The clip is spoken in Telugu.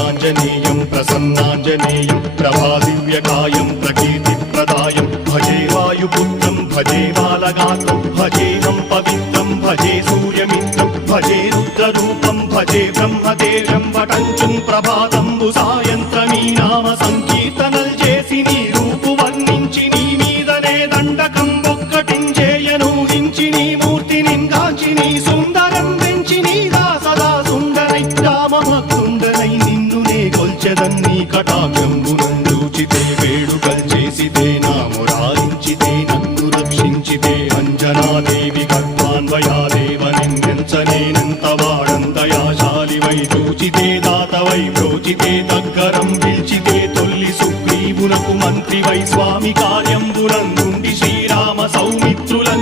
ఆంజనేయం ప్రసన్నాంజనేయం ప్రభాదివ్యకాయం ప్రకీర్తిప్రదాయం భజే వాయుపుత్రం భజే బాలగాత్రం భజేహం పవిత్రం భజే సూర్యమిత్రం భజే రుద్రరూపం భజే బ్రహ్మదేవం వటంచుం ప్రభాతంబు సాయంత్రమీ నామ సంకీర్తనల్ చేసి నీ రూపు వర్ణించి నీ మీదనే దండకం ఒక్కటించేయనూహించి నీ మూర్తిని గాంచి నీ సుందరం పెంచి నీ సదా సుందరై రామభక్తుండనై నిన్నునే కొల్చెదన్నీ కటాక్షంబునందూచితే వేడుకల్ చేసితే నా మురారించితే నన్ను రక్షించితే అంజనాదేవి గర్భాన్వయాదేవనెంచనేనంత వాడంతయాశాలివై చూచితే దాతవై ప్రోచితే దగ్గరం పిలిచితే తొల్లి సుగ్రీవునకు మంత్రివై స్వామి కార్యంబునందుండి శ్రీరామ సౌమిత్రులం